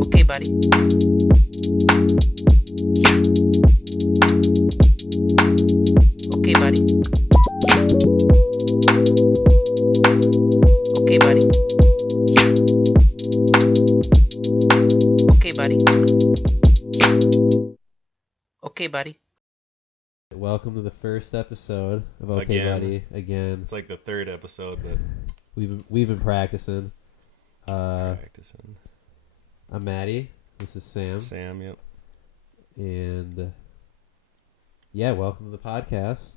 Okay, buddy. Okay, buddy. Okay, buddy. Okay, buddy. Okay, buddy. Welcome to the first episode of Okay Again. Buddy. Again, It's like the third episode, but we've been practicing. practicing. I'm Matty. This is Sam. Sam, yep. And yeah, welcome to the podcast.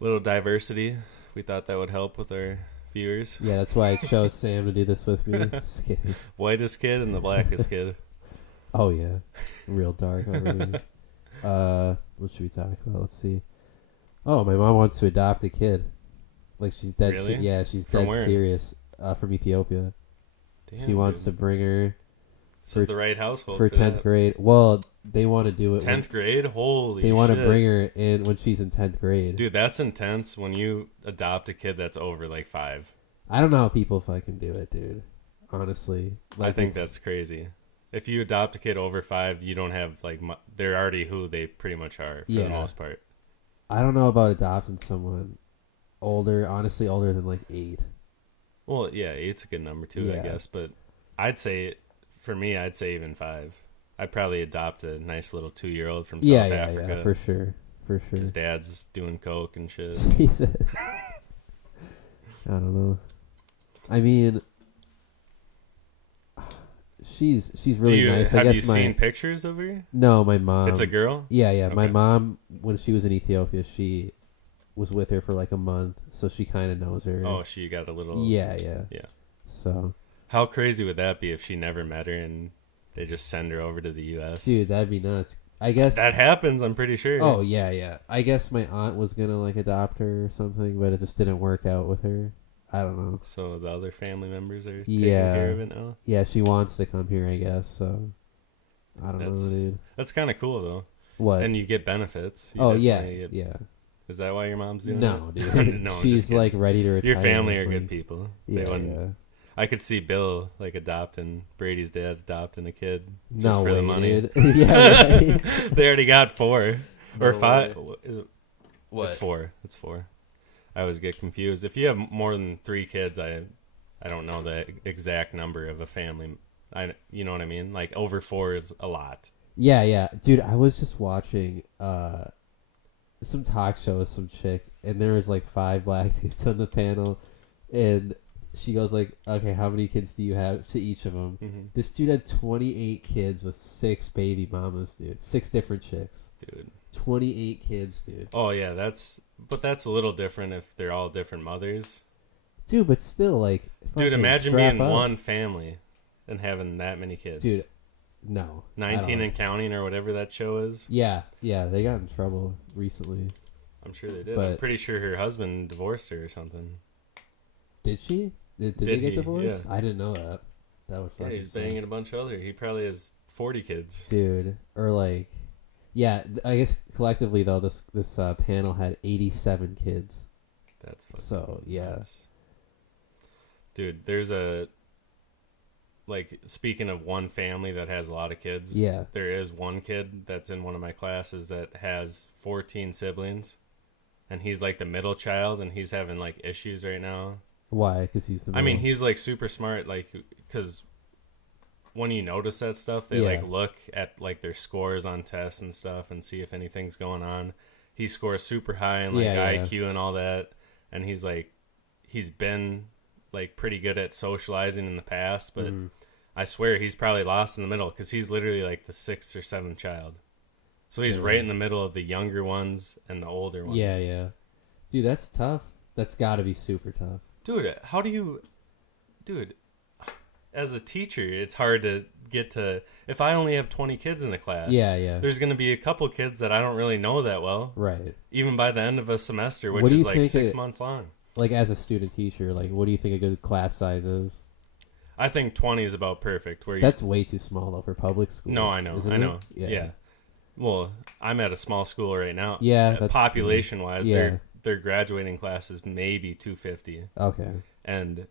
Little diversity. We thought that would help with our viewers. Yeah, that's why I chose Sam to do this with me. Just kidding. Whitest kid and the blackest kid. Oh yeah, real dark already. What should we talk about? Let's see. Oh, my mom wants to adopt a kid. Like she's dead. Really? Yeah, she's From dead where? serious. From Ethiopia. Damn, She wants to bring her This is the right household for 10th that. grade. Well, they want to do it. 10th grade? Holy They shit. want to bring her in when she's in 10th grade. Dude, that's intense when you adopt a kid that's over like 5. I don't know how people fucking do it, dude. Honestly. I think that's crazy. If you adopt a kid over 5, you don't have like they're already who they pretty much are for the most part. I don't know about adopting someone older, honestly older than like 8. Well, yeah, 8's a good number too, I Yeah. guess. But I'd say, for me, I'd say even 5. I'd probably adopt a nice little 2-year-old from South Africa. Yeah, for sure. For sure. His dad's doing coke and shit. Jesus. I don't know. I mean, she's really nice. Have I you guess seen pictures of her? No, my mom. It's a girl? Yeah. My Okay. mom, when she was in Ethiopia, she was with her for like a month, so she kind of knows her. Oh, she got a little... Yeah. Yeah. So, How crazy would that be if she never met her and they just send her over to the U.S.? dude, that'd be nuts. I guess That happens, I'm pretty sure. Oh yeah. I guess my aunt was gonna like adopt her or something, but it just didn't work out with her. I don't know. So the other family members are taking Yeah. care of it now? Yeah, she wants to come here, I guess. So I don't know, dude. That's kind of cool, though. What? And you get benefits. You Oh yeah, definitely get- yeah. Is that why your mom's doing No, it? dude. No, I'm She's just kidding. like ready to retire. Your family are like, good people. They Yeah, wouldn't- yeah. I could see Bill like adopting Brady's dad adopting a kid just No for way, the money. dude. Yeah, right. They already got 4 or No 5. way. Is it? What? It's 4. It's 4. I always get confused. If you have more than 3 kids, I don't know the exact number of a family. You know what I mean? Like over 4 is a lot. Yeah. Dude, I was just watching some talk show with some chick, and there was like 5 black dudes on the panel, and she goes like, okay, how many kids do you have to each of them? Mm-hmm. This dude had 28 kids with 6 baby mamas, dude. 6 different chicks. Dude. 28 kids, dude. Oh yeah, that's a little different if they're all different mothers. Dude, but still, like, Dude, fucking imagine strap being up. one family and having that many kids. Dude, no. I 19 don't. and counting or whatever that show is. Yeah, they got in trouble recently. I'm sure they did. But- I'm pretty sure her husband divorced her or something. Did she? Did they Did get he? divorced? Yeah. I didn't know that. That would Yeah, fucking he's suck. banging a bunch of other. He probably has 40 kids. Dude, or like, yeah, I guess collectively though, this panel had 87 kids. That's fucking So yeah, nuts. Dude, there's a, like, speaking of one family that has a lot of kids. Yeah. There is one kid that's in one of my classes that has 14 siblings. And he's like the middle child, and he's having like issues right now. why? Because he's the. I mean, middle. he's like super smart, like, because when you notice that stuff, they Yeah. like look at like their scores on tests and stuff and see if anything's going on. He scores super high in like Yeah, yeah. IQ and all that, and he's been like pretty good at socializing in the past, but Mhm. I swear he's probably lost in the middle because he's literally like the 6th or 7th child. So he's Dude. right in the middle of the younger ones and the older ones. Yeah. Dude, that's tough. That's got to be super tough. Dude, how do you... Dude, as a teacher, it's hard to get to... If I only have 20 kids in a class, Yeah. there's going to be a couple kids that I don't really know that well, Right. even by the end of a semester, which What do is you like think 6 it- months long. Like as a student teacher, like what do you think a good class size is? I think 20 is about perfect. Where That's way too small though for public school. No, I know. isn't I it? know. Yeah. Well, I'm at a small school right now. Yeah, that's population-wise, true. Yeah. their graduating class is maybe 250. Okay. And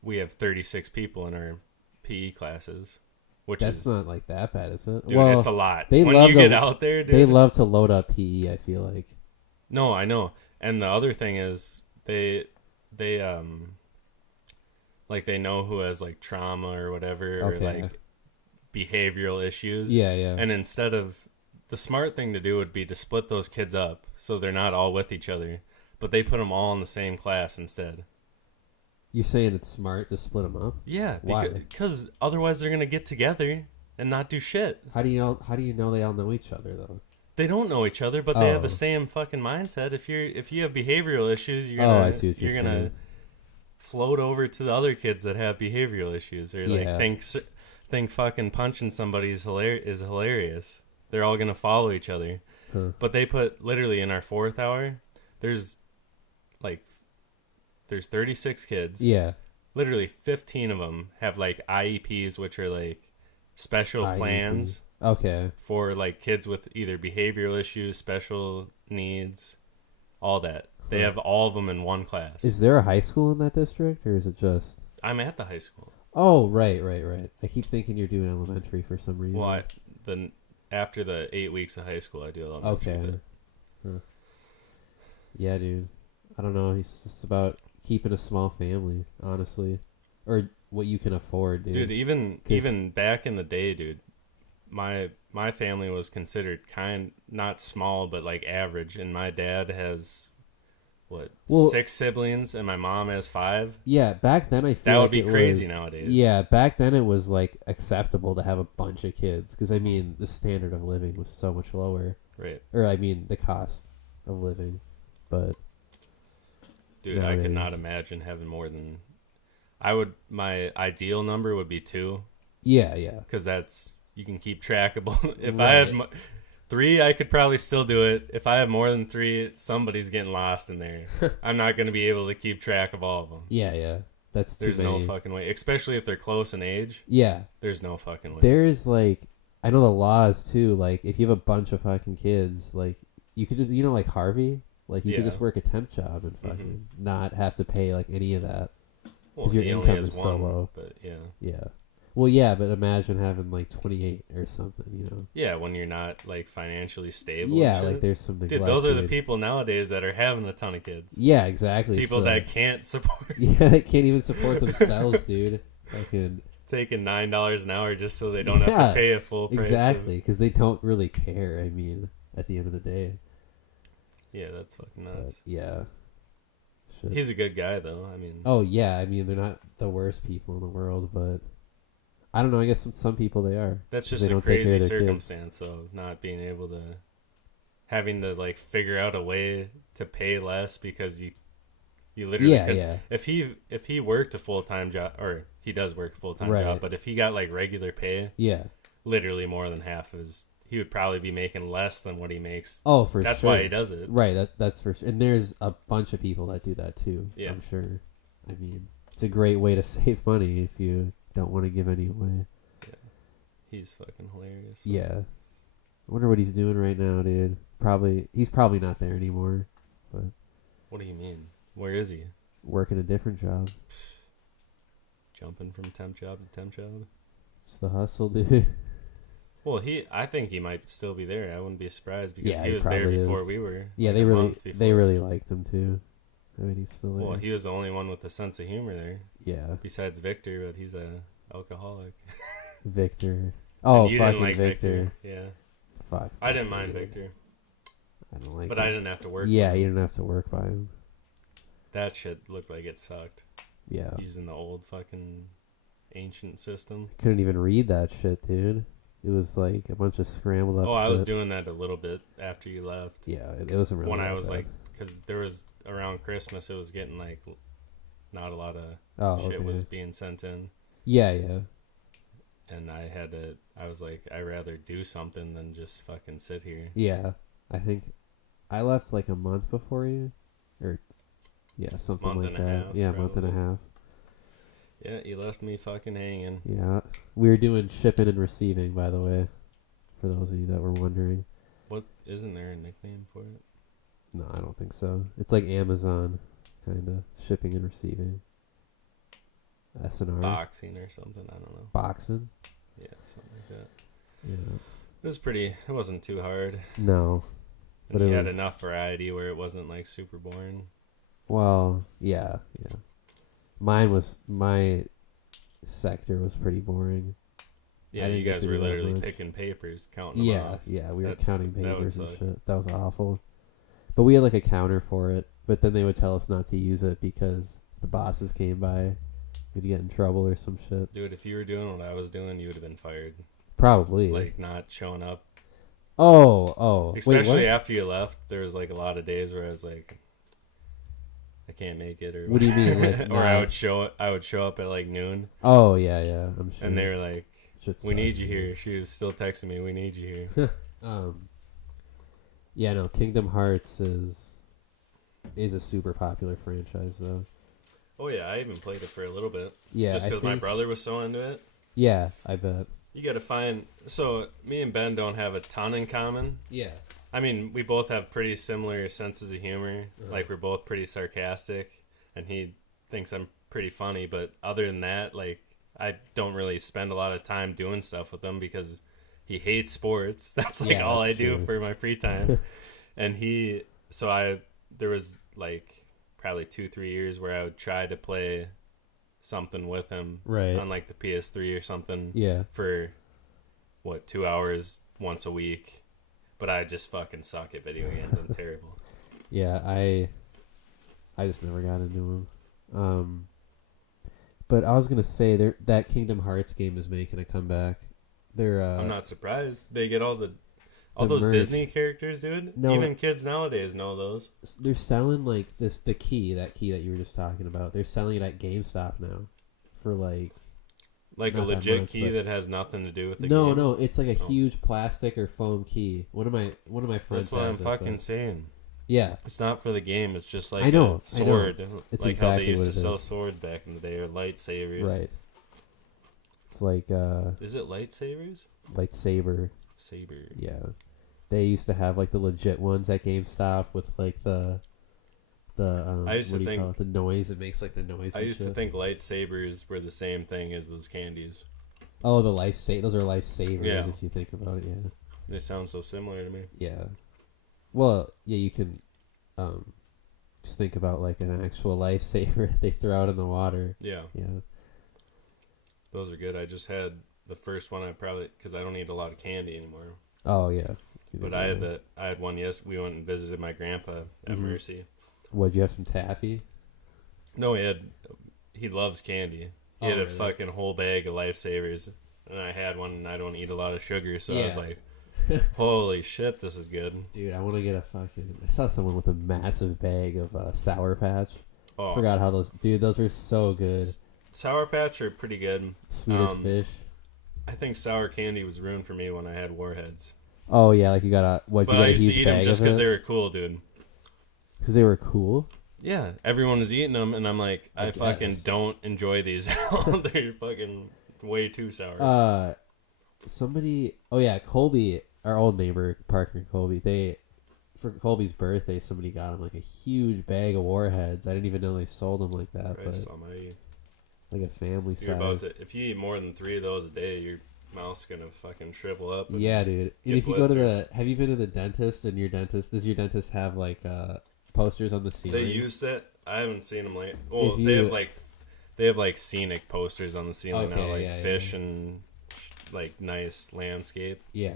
we have 36 people in our PE classes, which That's is not like that bad, is it? dude, well, it's a lot. they When love you to- get out there, dude. they love to load up PE. I feel like. No, I know. And the other thing is they like they know who has like trauma or whatever or Okay. like behavioral issues. Yeah, yeah. And instead of the smart thing to do would be to split those kids up so they're not all with each other, but they put them all in the same class instead. You're saying it's smart to split them up? Yeah, Why? because otherwise they're gonna get together and not do shit. How do you know? How do you know they all know each other though? They don't know each other, but they have Oh. the same fucking mindset. If you have behavioral issues, you're Oh, gonna I see what you're gonna saying. float over to the other kids that have behavioral issues or like Yeah. think fucking punching somebody is hilarious. They're all gonna follow each other. Huh. But they put literally in our 4th hour, there's 36 kids. Yeah. Literally 15 of them have like IEPs, which are like special IEP. plans Okay. for like kids with either behavioral issues, special needs, all that. They Huh. have all of them in one class. Is there a high school in that district, or is it just? I'm at the high school. Oh, right. I keep thinking you're doing elementary for some reason. Well, after the 8 weeks of high school, I do elementary. Okay. Huh. Yeah, dude. I don't know. It's just about keeping a small family, honestly, or what you can afford, dude. Dude, even back in the day, dude, my family was considered not small, but like average, and my dad has Well, 6 siblings, and my mom has 5. Yeah, back then I feel That would like be it crazy was, nowadays. Yeah, back then it was like acceptable to have a bunch of kids because I mean the standard of living was so much lower, Right. or I mean the cost of living, but Dude, I could not nowadays- imagine having more than. My ideal number would be 2, yeah, because that's you can keep track of. If I had Right. 3, I could probably still do it. If I have more than 3, somebody's getting lost in there. I'm not going to be able to keep track of all of them. yeah. That's too There's many. no fucking way, especially if they're close in age. Yeah, There's no fucking way. there's like I know the laws too. Like if you have a bunch of fucking kids, like you could just like Harvey, like you could Yeah. just work a temp job and fucking not have to pay like any of that. Well, 'cause your he income only has is so one, low. But yeah. Yeah. Well, yeah, but imagine having like 28 or something, you know. Yeah, when you're not like financially stable. Yeah, and shit. like there's some neglect. Dude, those are the dude. people nowadays that are having a ton of kids. Yeah, exactly. People so, that can't support yeah, they can't even support themselves, dude. Fucking taking $9 an hour just so they don't have Yeah, to pay a full price. exactly, because they don't really care. I mean, at the end of the day. Yeah, that's fucking But, nuts. yeah. Shit. He's a good guy though. I mean, Oh yeah, I mean they're not the worst people in the world, but I don't know. I guess some people they are. that's 'cause just they a don't take care crazy of their kids. circumstance. So not being able to, having to like figure out a way to pay less because you literally Yeah, could, yeah. If he worked a full-time job, or he does work a full-time Right. job, but if he got like regular pay, Yeah. literally more than half he would probably be making less than what he makes. Oh, for That's sure. why he does it. Right. That's for sure. And there's a bunch of people that do that too. Yeah. I'm sure. I mean, it's a great way to save money if you don't want to give any away. He's fucking hilarious. Yeah. I wonder what he's doing right now, dude. He's probably not there anymore, but What do you mean? Where is he? working a different job. Jumping from temp job to temp job? It's the hustle, dude. Well, I think he might still be there. I wouldn't be surprised because Yeah, he he was there probably before is. we were. Yeah, like they a really month they before. really liked him too. I mean, he's still there. Well, he was the only one with a sense of humor there, Yeah, besides Victor, but he's a alcoholic. Victor. Oh, And you didn't fucking like Victor. Yeah, Fuck. I didn't mind dude. Victor, I don't like but him. I didn't have to work. Yeah, with him. you didn't have to work by him. That shit looked like it sucked. Yeah. Using the old fucking ancient system. Couldn't even read that shit, dude. It was like a bunch of scrambled up Oh, I was shit. doing that a little bit after you left. Yeah, it wasn't really When I that was bad. like, because there was around Christmas, it was getting like not a lot of Oh, shit okay. was being sent in, Yeah. and I was like, I'd rather do something than just fucking sit here. Yeah. I think I left like a month before you. Or, yeah, something Month like and a that. half, Yeah, month and a probably. half. Yeah, you left me fucking hanging. Yeah. We were doing shipping and receiving, by the way, for those of you that were wondering. What, isn't there a nickname for it? No, I don't think so. It's like Amazon, kind of. Shipping and receiving. S&R. Boxing or something? I don't know. Boxing. Yeah, something like that. Yeah. It was pretty. It wasn't too hard. No. And But you it had was enough variety where it wasn't like super boring. Well, yeah. My sector was pretty boring. Yeah, I didn't you get guys to were do that literally much. picking papers, counting them off. Yeah, we were That- counting that would papers and suck. shit. That was awful. But we had like a counter for it. But then they would tell us not to use it because if the bosses came by, we'd get in trouble or some shit. Dude, if you were doing what I was doing, you would have been fired. Probably. Like, not showing up. Oh. Especially Wait, what? after you left, there was like a lot of days where I was like, I can't make it, or What do you mean? Like, or I would show up at like noon, Oh, yeah. I'm sure. and they were like, Shit "We need sucks, you dude. here." She was still texting me, "We need you here." Yeah, no, Kingdom Hearts is a super popular franchise though. Oh yeah, I even played it for a little bit. Yeah, just I because my think- brother was so into it. Yeah, I bet. You got to find. So me and Ben don't have a ton in common. Yeah. I mean, we both have pretty similar senses of humor. Like, we're both pretty sarcastic, and he thinks I'm pretty funny. But other than that, like, I don't really spend a lot of time doing stuff with him because he hates sports. That's like all I do true. for my free time. And there was like probably 2-3 years where I would try to play something with him, Right. on like the PS3 or something, Yeah. for 2 hours once a week. But I just fucking suck at video games. I'm terrible. Yeah, I just never got into them. But I was gonna say that Kingdom Hearts game is making a comeback. They're I'm not surprised. They get all those merch. Disney characters, dude. No, Even kids nowadays know those. they're selling like the key that you were just talking about. They're selling it at GameStop now for like Like a Not that legit much, key but- that has nothing to do with the no, game. no, it's like a Oh. huge plastic or foam key. One of my friends That's what I'm has it, fucking but- saying. Yeah, It's not for the game. It's just like I know, a sword. It's like how exactly they used what to it sell is. swords back in the day, or lightsabers. right. It's like Is it lightsabers? lightsaber. Saber. Yeah, they used to have like the legit ones at GameStop with like the I used what to do you call think- it? The noise it makes, like the noise. I and used to shit. think lightsabers were the same thing as those candies. Oh, those are lifesavers Yeah. if you think about it. Yeah. They sound so similar to me. Yeah. Well, yeah, you can just think about like an actual lifesaver they throw out in the water. Yeah, Yeah. those are good. I just had the first one. I probably because I don't eat a lot of candy anymore. Oh yeah. But I had one. Yes, we went and visited my grandpa at Mhm. Mercy. Would you have some taffy? No, he loves candy. He Oh, had a really? fucking whole bag of Lifesavers, and I had one, and I don't eat a lot of sugar, so I was Yeah. like, holy shit, this is good. Dude, I want to get a fucking. I saw someone with a massive bag of Sour Patch. Oh, Forgot how those were so good. Sour Patch are pretty good. Swedish Fish. I think sour candy was ruined for me when I had Warheads. Oh yeah, like you got a But you I got a used to huge eat them bag just of because it they were cool, dude. because they were cool. Yeah, everyone was eating them, and I'm like, I fucking guess. don't enjoy these at all. They're fucking way too sour. Somebody. Oh yeah, Colby, our old neighbor Parker and Colby. For Colby's birthday, somebody got him like a huge bag of Warheads. I didn't even know they sold them like that, Christ but almighty. like a family You're about size. to, if you eat more than 3 of those a day, your mouth's gonna fucking shrivel up. and- Yeah, dude. And get if you go to blisters. have you been to the dentist and does your dentist have like posters on the ceiling? They used it. I haven't seen them late. Well, If they have like scenic posters on the ceiling now, Okay, like yeah, fish yeah. and like nice landscape. Yeah.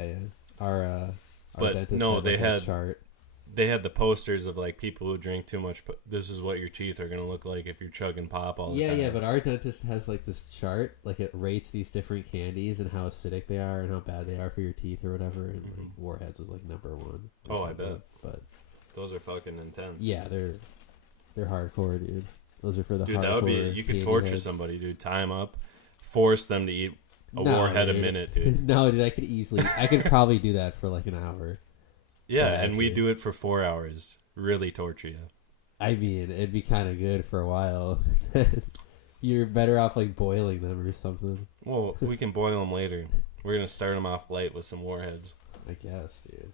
Our But dentist no, had, they like, a had- chart. They had the posters of like people who drink too much. But this is what your teeth are gonna look like if you're chugging pop all the time. Yeah, but our dentist has like this chart, like it rates these different candies and how acidic they are and how bad they are for your teeth or whatever. And like Warheads was like number 1. or Oh, I something. bet. But Those are fucking intense. yeah, they're hardcore, dude. Those are for the dude, hardcore. that would be. You could candy torture heads. somebody, dude. Tie them up, force them to eat a No, warhead dude. a minute, dude. No, dude, I could probably do that for like an hour. Yeah, Yeah, and we actually. do it for 4 hours. Really torture you. I mean, it'd be kind of good for a while. You're better off like boiling them or something. Well, we can boil them later. We're gonna start them off light with some warheads. I guess, dude.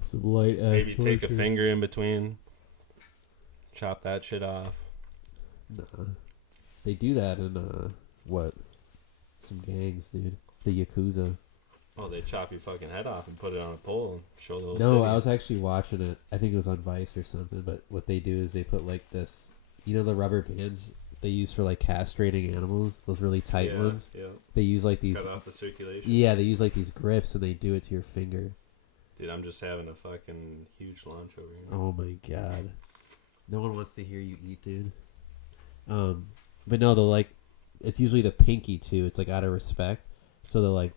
Some light ass. Maybe take a torture. finger in between. Chop that shit off. Nah. They do that in what? some gangs, dude. The Yakuza. Oh, they chop your fucking head off and put it on a pole and show the whole No, city. I was actually watching it. I think it was on Vice or something. But what they do is they put like this, you know, the rubber bands they use for like castrating animals, those really tight ones. Yeah. They use like these. Cut off the circulation. Yeah, they use like these grips and they do it to your finger. Dude, I'm just having a fucking huge lunch over here. Oh my god. No one wants to hear you eat, dude. But no, they'll like, it's usually the pinky too. It's like out of respect. So they'll like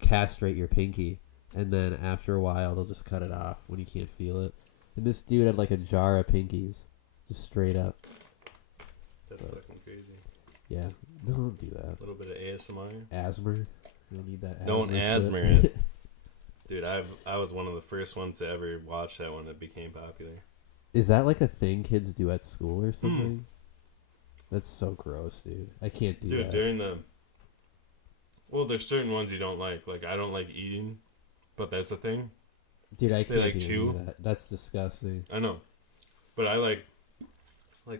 castrate your pinky. And then after a while, they'll just cut it off when you can't feel it. And this dude had like a jar of pinkies. Just straight up. That's fucking crazy. Yeah. No, don't do that. A little bit of ASMR. Asthma. You don't need that asthma. Don't asthma shit. it. Dude, I was one of the first ones to ever watch that when it became popular. Is that like a thing kids do at school or something? That's so gross, dude. I can't do Dude, that. during the... Well, there's certain ones you don't like. Like, I don't like eating, but that's a thing. Dude, I can't like do any chew? of that. That's disgusting. I know. But I like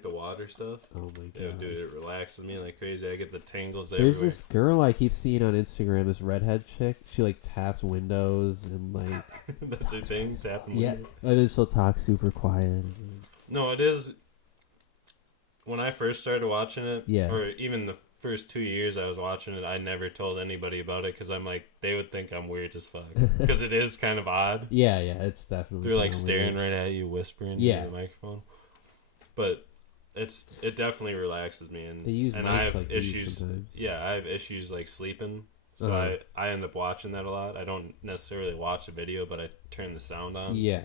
the water stuff. Oh my Yeah, god. dude, it relaxes me like crazy. I get the tingles There's everywhere. this girl I keep seeing on Instagram, this redhead chick. She like taps windows and like That's her thing, tapping yeah, windows. and then she'll talk super quiet. No, it is. When I first started watching it, Yeah. or even the first 2 years I was watching it, I never told anybody about it because I'm like, they would think I'm weird as fuck. Because it is kind of odd. Yeah, it's definitely. They're like kinda staring weird. right at you, whispering Yeah. into the microphone. But it definitely relaxes me, and They use and mics I have like weed issues. sometimes. Yeah, I have issues like sleeping, so Uh-huh. I end up watching that a lot. I don't necessarily watch a video, but I turn the sound on. Yeah,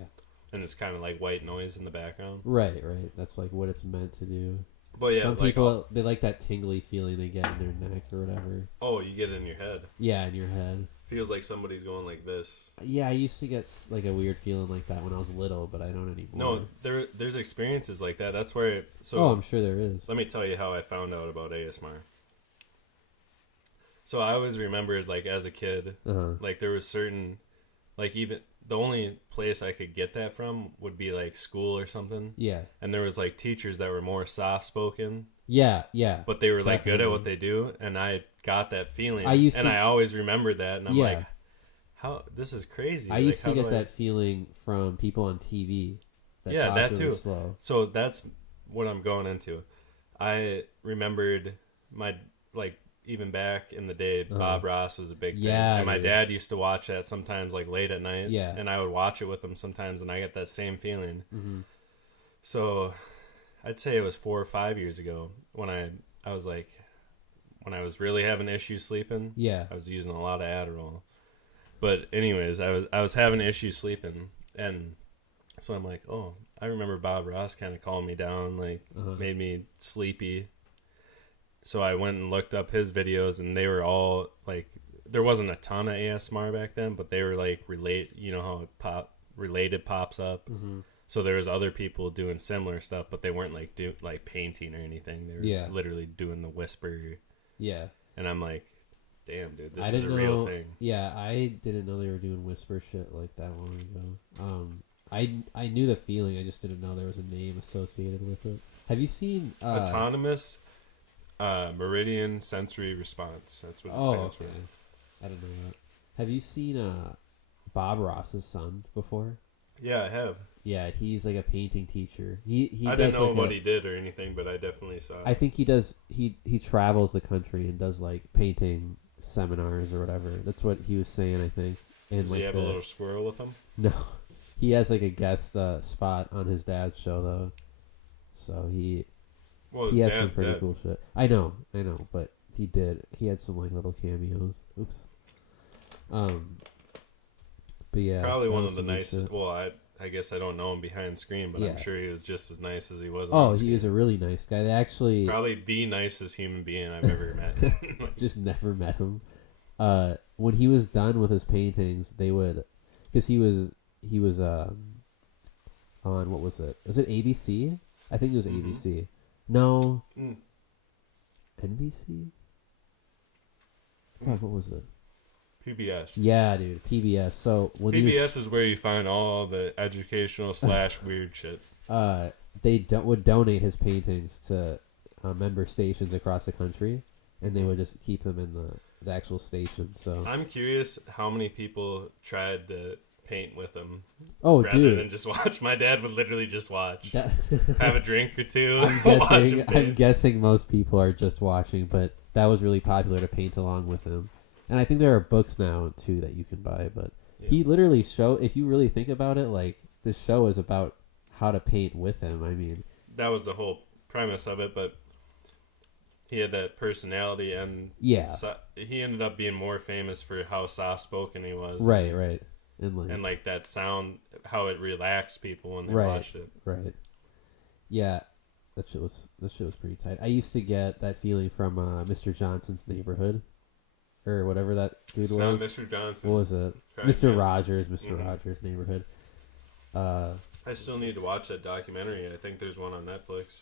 And it's kind of like white noise in the background. right. That's like what it's meant to do. But yeah, Some like, people they like that tingly feeling they get in their neck or whatever. oh, you get it in your head. Yeah, in your head. Feels like somebody's going like this. Yeah, I used to get like a weird feeling like that when I was little, but I don't anymore. No, there's experiences like that. That's where. So Oh, I'm sure there is. let me tell you how I found out about ASMR. So I always remembered, like, as a kid, Uh-huh. like there was certain, like, even the only place I could get that from would be like school or something. Yeah. And there was like teachers that were more soft spoken, Yeah. but they were like good at Definitely. what they do, and I got that feeling. I always remembered that, and I'm Yeah. like, how this is crazy. I Like, used to how get do that feeling from people on TV. Yeah, talk that really too. Slow. So that's what I'm going into. I remembered my, like, even back in the day, Bob Ross was a big thing. Yeah, And my dude. dad used to watch that sometimes, like, late at night. Yeah. And I would watch it with him sometimes, and I get that same feeling. Mm-hmm. So I'd say it was 4 or 5 years ago when I was like, when I was really having issues sleeping. Yeah. I was using a lot of Adderall. But anyways, I was having issues sleeping, and so I'm like, oh, I remember Bob Ross kind of calmed me down, like made me sleepy. So I went and looked up his videos, and they were all like, there wasn't a ton of ASMR back then, but they were like you know how related pops up. Mm-hmm. So there was other people doing similar stuff, but they weren't like like painting or anything. They were literally doing the whisper. Yeah. And I'm like, damn, dude, this I is a didn't real know. thing. Yeah, I didn't know they were doing whisper shit like that long ago. I knew the feeling. I just didn't know there was a name associated with it. Have you seen Autonomous Meridian Sensory Response. That's what it stands okay. I didn't know that. Have you seen Bob Ross's son before? for. Yeah, I have. Yeah, he's like a painting teacher. He I does didn't know like what he did or anything, but I definitely saw it. I think he does. He travels the country and does like painting seminars or whatever. That's what he was saying. I think. And Does like he have a little squirrel with him? No, he has like a guest spot on his dad's show though. So he has some pretty cool shit. I know, but he did. He had some like little cameos. Oops. But yeah, Probably that one was of the some good nicest. shit. Well, I guess I don't know him behind screen, but Yeah. I'm sure he was just as nice as he was. Oh, on he was a really nice guy. They actually probably the nicest human being I've ever met. Like, just never met him. When he was done with his paintings, they would, because he was on what was it? Was it ABC? I think it was ABC. No, NBC. Fuck, what was it? PBS. Yeah, dude, PBS. So when he was, PBS is where you find all the educational / weird shit. they would donate his paintings to member stations across the country, and they would just keep them in the actual station. So I'm curious how many people tried to paint with him. oh, rather dude, than just watch. My dad would literally just watch, that, have a drink or two. I'm watch guessing. him I'm paint. guessing most people are just watching, but that was really popular to paint along with him. And I think there are books now too that you can buy. But he literally if you really think about it, like this show is about how to paint with him. I mean, That was the whole premise of it, but he had that personality, and yeah, he ended up being more famous for how soft spoken he was. right, And like that sound, how it relaxed people when they Right. watched it. right, yeah. That shit was pretty tight. I used to get that feeling from Mr. Johnson's Neighborhood, or whatever that dude It's was. not Mr. Johnson. What was it? Correct, Mr. yeah. Rogers, Mr. Mhm. Rogers' Neighborhood. I still need to watch that documentary. I think there's one on Netflix.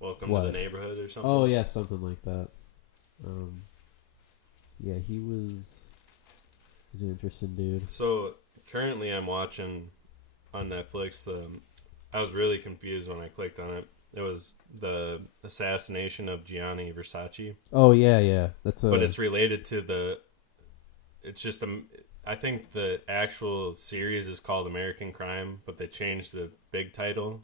Welcome to What? the Neighborhood or something. Oh yeah, something like that. Yeah, he's an interesting dude. So currently, I'm watching on Netflix. I was really confused when I clicked on it. It was the assassination of Gianni Versace, Oh yeah, that's but it's related to the. It's just I think the actual series is called American Crime, but they changed the big title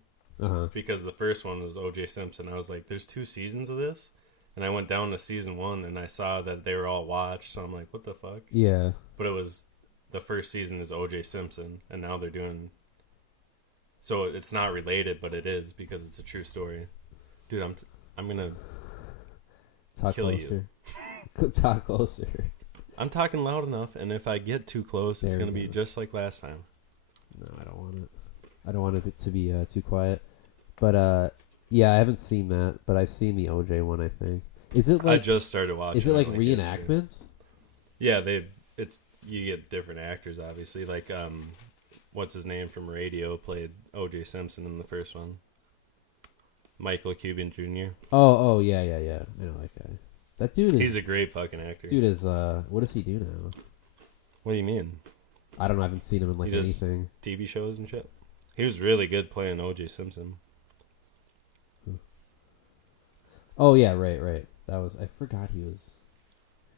because the first one was O.J. Simpson. I was like, "There's 2 seasons of this," and I went down to season 1 and I saw that they were all watched. So I'm like, "What the fuck?" yeah. But it was the first season is O.J. Simpson, and now they're doing. So it's not related, but it is because it's a true story. Dude, I'm gonna Talk kill closer. Talk closer. I'm talking loud enough, and if I get too close, it's There gonna we be go. just like last time. No, I don't want it. I don't want it to be too quiet. But yeah, I haven't seen that, but I've seen the OJ one. I think. Is it I like? just started watching. Is it like yesterday. reenactments? Yeah, you get different actors, obviously. Like what's his name from Radio played O.J. Simpson in the first one. Michael Cuban Jr. Oh yeah. I know that guy. That dude is. He's a great fucking actor. Dude is. What does he do now? What do you mean? I don't know. I haven't seen him in like He just- anything. TV shows and shit. He was really good playing O.J. Simpson. Oh yeah, right. That was. I forgot he was.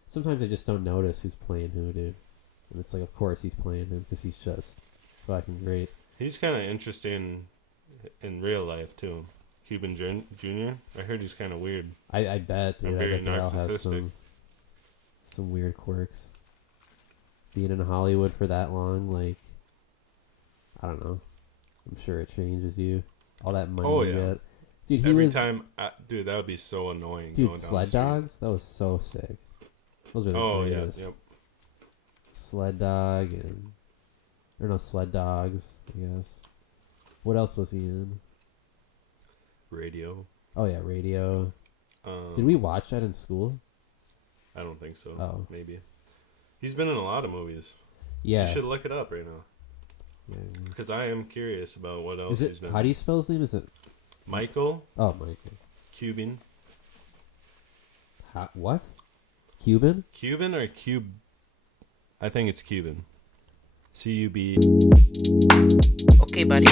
Sometimes I just don't notice who's playing who, dude. And it's like, of course he's playing him because he's just fucking great. He's kind of interesting in real life too. Cuban Jr. I heard he's kind of weird. I bet, dude. And I very bet they all have narcissistic. some weird quirks. Being in Hollywood for that long, like, I don't know. I'm sure it changes you. All that money Oh, you yeah. get. Dude, he Every was... time, dude, that would be so annoying. Dude, going down Sled the street. Dogs? That was so sick. Those are the Oh yeah, greatest. yep. Sled Dog and... Or no, Sled Dogs, I guess. What else was he in? Radio. Oh, yeah, Radio. Did we watch that in school? I don't think so. Oh. Maybe. He's been in a lot of movies. Yeah. You should look it up right now. Yeah. Because I am curious about what else Is it... he's been. How do you spell his name? Is it... Michael Oh, Michael. Cuban. What? Cuban? Cuban or Cube? I think it's Cuban. C-U-B. Okay, buddy.